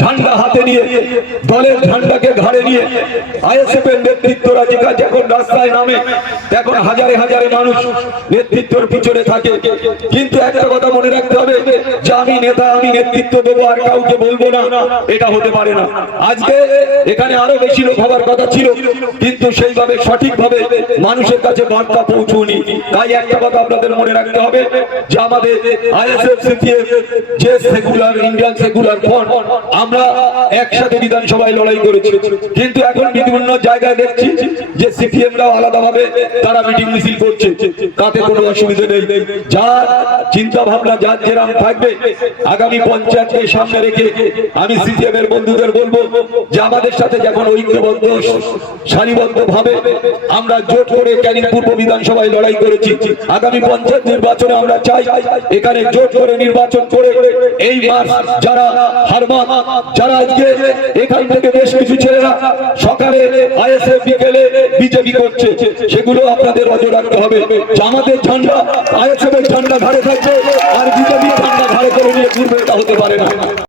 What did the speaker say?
ঝান্ডা হাতে নিয়ে, দলের ঝান্ডাকে ঘাড়ে নিয়ে আইএসএফ এর নেতৃত্বরা যখন রাস্তায় নামে তখন হাজারে হাজারে মানুষ নেতৃত্বের পিছনে থাকে। কিন্তু একটা কথা মনে রাখতে হবে যে আমি নেতা, আমি নেতৃত্ব দেবো আর কাউকে বলবো না, এটা হতে পারে না। আজকে এখানে আরো বেশি লোক হবার কথা ছিল, কিন্তু সেইভাবে সঠিকভাবে মানুষের কাছে বার্তা পৌঁছুনি। তাই একটা কথা আপনাদের মনে রাখতে হবে যে আমাদের আইএসএফ সিপিএম যে সেকুলার ইন্ডিয়ান সেকুলার ফ্রন্ট, আমরা একসাথে বিধানসভায় লড়াই করেছি। কিন্তু এখন বিভিন্ন জায়গায় দেখছি যে সিপিএমরাও আলাদাভাবে তারা মিটিং মিছিল করছে, তাতে কোনো অসুবিধা নেই। যার চিন্তা ভাবনা যার যেরাম থাকবে, আগামী পঞ্চায়েতকে সামনে রেখে আমি সিপিএম এর বন্ধুদের বলবো যে আমাদের সাথে যখন ঐক্যবদ্ধ সারিবদ্ধ ভাবে আমরা জোট করে ক্যানিং পূর্ব বিধানসভায় লড়াই করেছি, আগামী পঞ্চায়েত নির্বাচনে আমরা চাই এখানে জোট করে নির্বাচন করে এই মাস যারা হারমান, যারা আজকে এখান থেকে বেশ কিছু ছেলেরা সকালে আইএসএফ বিকেলে বিজেপি করছে, সেগুলো আপনাদের নজর রাখতে হবে যে আমাদের ঝান্ডা আইএসএফ এর ঝান্ডা ঘাড়ে থাকবে আর বিজেপি ঝান্ডা ঘাড়ে করে নিয়ে ঘুরবে, এটা হতে পারে না।